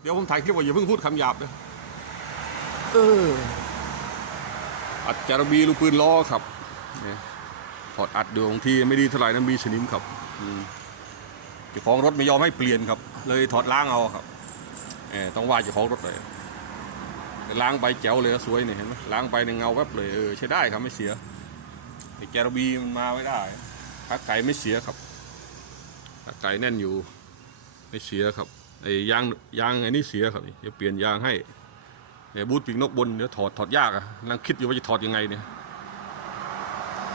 เดี๋ยวผมถ่ายคลิปว่าอย่าเพิ่งพูดคำหยาบนะเออ อัดจารบีลูกปืนล้อครับเนี่ยถอดอัดเดี๋ยวบางทีไม่ดีเท่าไหร่นะมีสนิมครับอืมเจ้าของรถไม่ยอมให้เปลี่ยนครับ เลยถอดล้างเอาครับเออต้องว่าเจ้าของรถเลยแต่ล้างไปแจ๋วเลยสวยเนี่ยเห็นไหมล้างไปในเงาแวบเลยเออใช้ได้ครับไม่เสียแต่จารบีมันมาไม่ได้ขาไก่ไม่เสียครับขาไก่แน่นอยู่ ไม่เสียครับ ไอ้ยางยางไอ้นี่เสียครับเดี๋ยวเปลี่ยนยางให้ไอ้บูทปีกนกบนเดี๋ยวถอดถอดยากอะนั่งคิดอยู่ว่าจะถอดยังไงเนี่ย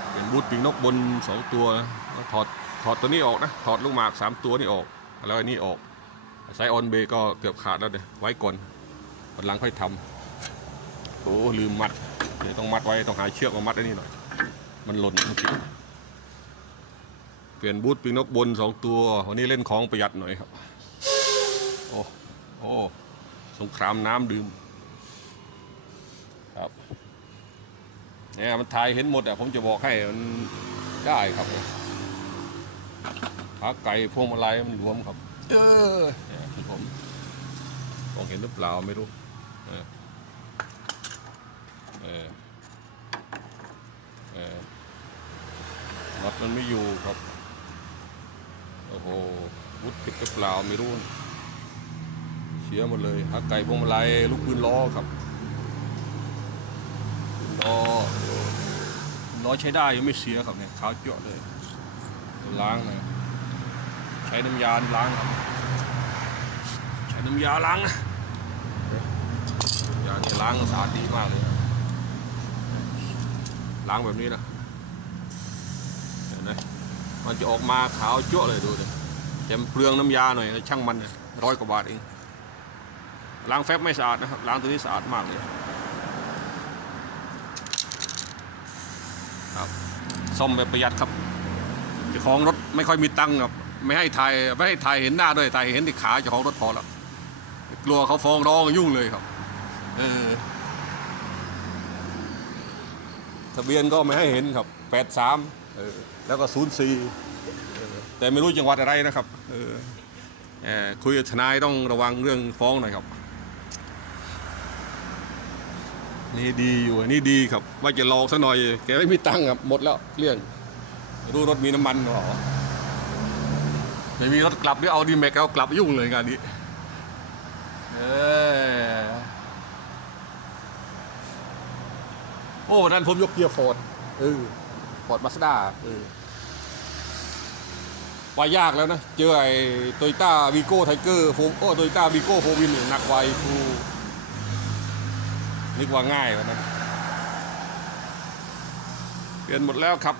เปลี่ยนบูทปีกนกบนสองตัวแล้วถอดถอดตัวนี้ออกนะถอดลูกหมากสามตัวนี่ออก แล้วไอันนี้ออกไซออนเบก็เกือบขาดแล้วเนี่ยไว้ก่อนวันหลังค่อยทำโอ้ลืมมัดเดี๋ยวต้องมัดไว้ต้องหาเชือกมามัดไอ้นี่หน่อย มันหล่นเมื่อกี้เปลี่ยนบูทปีกนกบนสองตัว วันนี้เล่นของประหยัดหน่อยครับ โอ้โอ้สงครามน้ำดื่ม ครับเนี่ยมันทายเห็นหมดอะผมจะบอกให้มันได้ครับขาไก่พวงมาลัยมันรวมครับ เออเนี่ยผมมองเห็นหรือเปล่าไม่รู้เออเออเออน็อตมันไม่อยู่ครับ โอ้โหวุดติดหรือเปล่าไม่รู้ สียหมดเลยหักไก่พวงมาลัยลูกปืนล้อครับล้อล้อใช้ได้ยังไม่เสียครับเนี่ยขาวเจาะเลยล้างเลยใช้น้ำยาล้างครับใช้น้ำยาล้างนะยาเนี่ล้างสะอาดดีมากเลยล้างแบบนี้นะเห็นไหมมันจะออกมาขาวเจาะเลยดูดิแจมเปลืองน้ำยาหน่อยช่างมันเนี่ยร้อยกว่าบาทเอง ล้างแฟบไม่สะอาดนะครับ ล้างตัวนี้สะอาดมากเลยครับซ่อมแบบประหยัดครับเจ้าของรถไม่ค่อยมีตังค์ครับไม่ให้ถ่ายไม่ให้ถ่ายเห็นหน้าด้วยถ่ายเห็นที่ขาเจ้าของรถพอแล้วกลัวเขาฟ้องร้องยุ่งเลยครับเออทะเบียนก็ไม่ให้เห็นครับแปดสามเออแล้วก็ศูนย์สี่แต่ไม่รู้จังหวัดอะไรนะครับเออคุยกับทนายต้องระวังเรื่องฟ้องหน่อยครับ นี่ดีอยู่อันนี่ดีครับ ว่าจะรอสักหน่อย แกไม่มีตังค์ครับหมดแล้วเรื่องรู้รถมีน้ำมันหรอไม่มีรถกลับหรือเอาดีแม็กเอากลับยุ่งเลยงานนี้เออโอ้วันนั้นผมยกเกียร์ฟอร์ดเออฟอร์ดมาสด้าเออว่ายากแล้วนะ เจอไอ้โตโยต้าวีโก้ไทเกอร์โฟมโอ้โตโยต้าวีโก้โฟวินหนักไวกู นึกว่าง่ายวันนั้นเปลี่ยนหมดแล้วครับ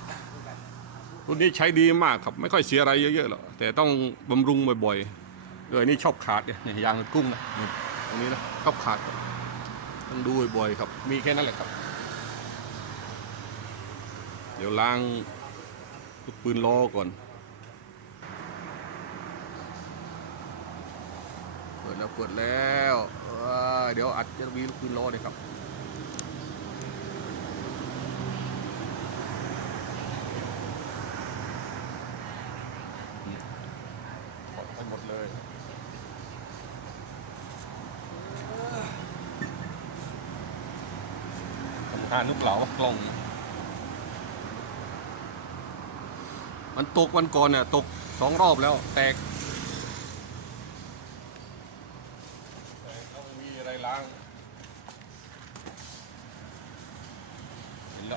รุ่นนี้ใช้ดีมากครับ ไม่ค่อยเสียอะไรเยอะๆหรอกแต่ต้องบำรุงบ่อยๆเออนี่ชอบขาดเนี่ยยางกุ้งนะตรงนี้นะชอบขาด ต้องดูบ่อยๆครับ มีแค่นั้นแหละครับ เดี๋ยวล้างลูกปืนล้อก่อนเปิดแล้วเปิดแล้วว้า เดี๋ยวอัดจะมีลูกปืนรอเลยครับถอดไปหมดเลยทำงานหรือเปล่าวะกล้องมันตกวันก่อนเนี่ยตกสองรอบแล้วแตก แต่เขาไม่มีอะไรล้าง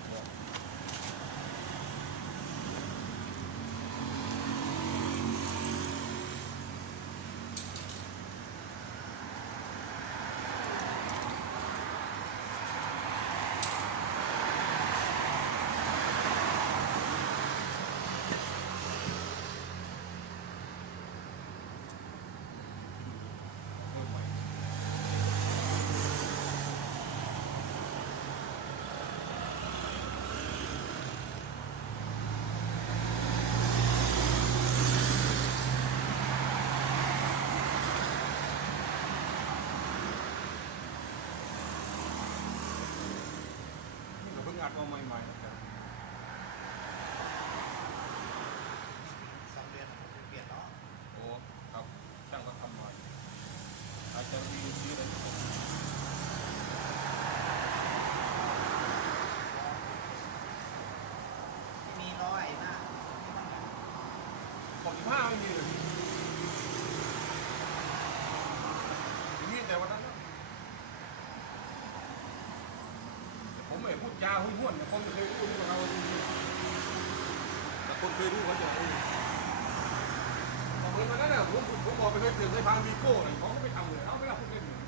เห็ นแล้วเนี่ยนี่ก็เพิ่งอัดมาใหม่ๆนะครับ สองเดือนผมจะเปลี่ยนล้อ โอ้ครับช่างก็ทำมาอาจจะ ห้าไม่มีเลยอย่างนี้แต่วันนั้นนะแต่ ผมไม่พูดจาห้วนคนเคยรู้ว่าเราแต่คนเคยรู้เขาจะรู้บอกเลยวันนั้นน่ะผมผมบอกไปเลยเตือนในทางวีโก้เนี่ยเขาก็ไม่ทำเลยเขาไม่รับพวกเล่นเลย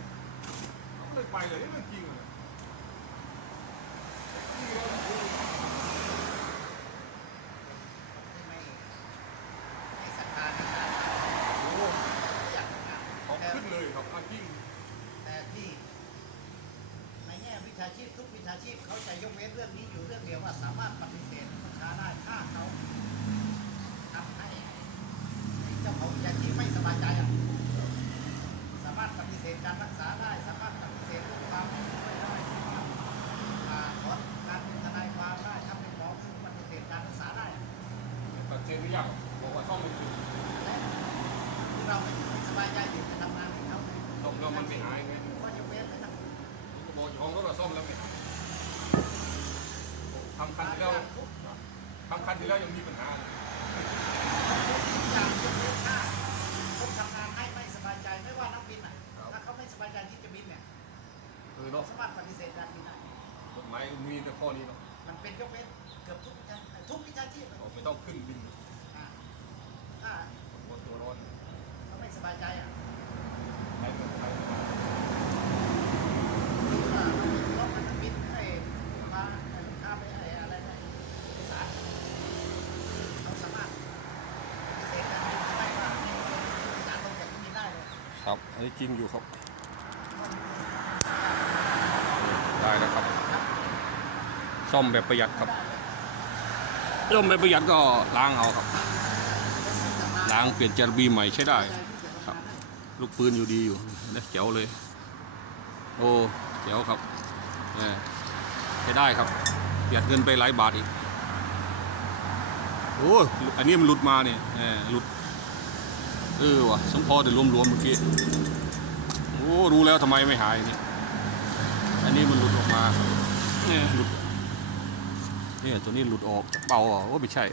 เขาก็เลยไปเลยนี่เรื่องจริงเลย ที่ไม่ไม่ศรัทธาในการ โอ้โห อยากทำงาน ของ แต่ ขึ้นเลยครับอาจิ้ง แต่ที่ในแง่วิ ชาชีพทุกวิชาชีพเขาจะยกเว้นเรื่องนี้อยู่เรื่องเดียวว่าสามารถปฏิเสธลูกค้าได้ถ้าเขาทำให้ไอ้เจ้าของวิชาชีพไม่สบายใจอะสามารถปฏิเสธการรักษาได้สามารถปฏิเสธลูกความไม่ได้สามารถอ่าถอนการเป็นทนายความได้ถ้าเป็นหมอคือปฏิเสธการรักษาได้ปฏิเสธไม่ยากบอกว่าต้องไม่ถึงและที่เราไม่ไม่สบายใจอยู่จะทำงานให้เขาต้องแล้วมันไม่หายไง ก็ยกเว้นเลยนะ ผมก็บอกอยู่ห้องรถเราซ่อมแล้วไม่หายทำคันที่แล้วทำคันที่แล้วยังมีปัญหาเลยอย่างยกเว้นถ้าคนทำงานให้ไม่สบายใจไม่ว่านักบินอะถ้าเขาไม่สบายใจที่จะบินเนี่ยเออเนาะสามารถปฏิเสธการบินได้กฎหมายมีแต่ข้อนี้เนาะมันเป็นยกเว้นเกือบทุกวิชาทุกวิชาชีพเลยเราไม่ต้องขึ้นบินอ่าถ้าหมดตัวร้อนเขาไม่สบายใจอะ ใครเป็นใคร หรือว่ามันมีรถมันบินให้พาลูกค้าไปไอ้อะไรนะเอกสารเขาสามารถปฏิเสธการบินได้ว่าเอกสารลงจากเครื่องบินได้เลย ครับ อันนี้จริงอยู่ครับ ได้แล้วครับ ซ่อมแบบประหยัดครับซ่อมแบบประหยัดก็ล้างเอาครับ ล้างเปลี่ยนจารบีใหม่ใช้ได้ครับ ลูกปืนอยู่ดีอยู่นะเจ๋วเลย โอ้เจ๋วครับใช้ได้ครับประหยัดเงินไปหลายบาทอีก โอ้ อันนี้มันหลุดมาเนี่ยหลุด เออว่ะสมพอแต่รวมๆเมื่อกี้โอ้รู้แล้วทำไมไม่หายนี่อันนี้มันหลุดออกมาเนี่ยหลุดเนี่ยตัวนี้หลุดออกเบาอะโอ้ไม่ใช่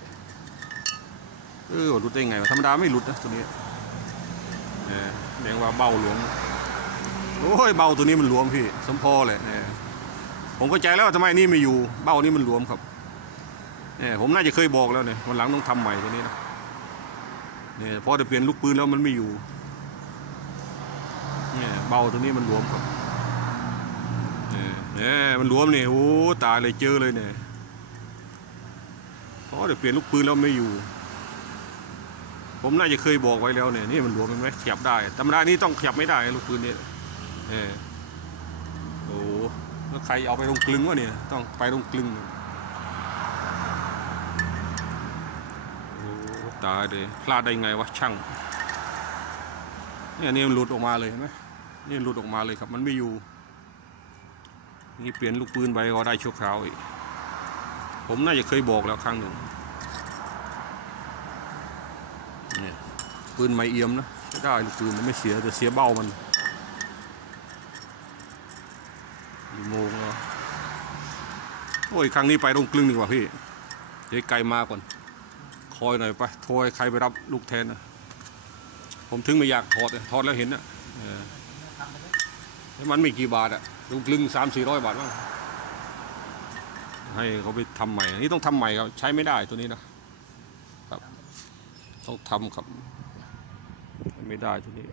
เออหลุดได้ไงวะธรรมดาไม่หลุดนะตัวนี้เนี่ยแดงว่าเบาหลวมโอ้ยเบาตัวนี้มันหลวมพี่สมพอเลยเนี่ยผมเข้าใจแล้วว่าทำไมนี่ไม่อยู่เบ้านี้มันหลวมครับเนี่ยผมน่าจะเคยบอกแล้วเนี่ยวันหลังต้องทำใหม่ตัวนี้นะ เนี่ยพอจะเปลี่ยนลูกปืนแล้วมันไม่อยู่เนี่ยเบาตัวนี้มันหลวมครับเนี่ยมันหลวมเนี่ยโอ้ตายเลยเจอเลยเนี่ยพอเดี๋ยวเปลี่ยนลูกปืนแล้วไม่อยู่ ผมน่าจะเคยบอกไว้แล้วเนี่ยนี่มันหลวมเห็นไหมขยับได้ธรรมดานี่ต้องขยับไม่ได้ลูกปืนเนี่ยเออโอ้แล้วใครเอาไปลงกลึงวะเนี่ยต้องไปลงกลึงโอ้ ตายเลยพลาดได้ไงวะช่างเนี่ยนี่มันหลุดออกมาเลยเห็นไหมนี่หลุดออกมาเลยครับมันไม่อยู่ นี่เปลี่ยนลูกปืนไปก็ได้ชั่วคราวอีกผมน่าจะเคยบอกแล้วครั้งหนึ่งเนี่ยปืนไม่เอี่ยมนะใช้ได้ลูกปืนมันไม่เสียแต่เสียเบ้ามันโมงแล้วโอ้ยครั้งนี้ไปตรงกลึงดีกว่าพี่เดี๋ยวไกลมาก่อน คอยหน่อยไปโทรให้ใครไปรับลูกแทนนะผมถึงไม่อยากถอดถอดแล้วเห็นนะเออทำไปเลยแล้วมันไม่กี่บาทอะลูกกลึงสามสี่ร้อยบาทบ้างให้เขาไปทำใหม่นี่ต้องทำใหม่ครับใช้ไม่ได้ตัวนี้นะครับต้องทำครับใช้ไม่ได้ตัวนี้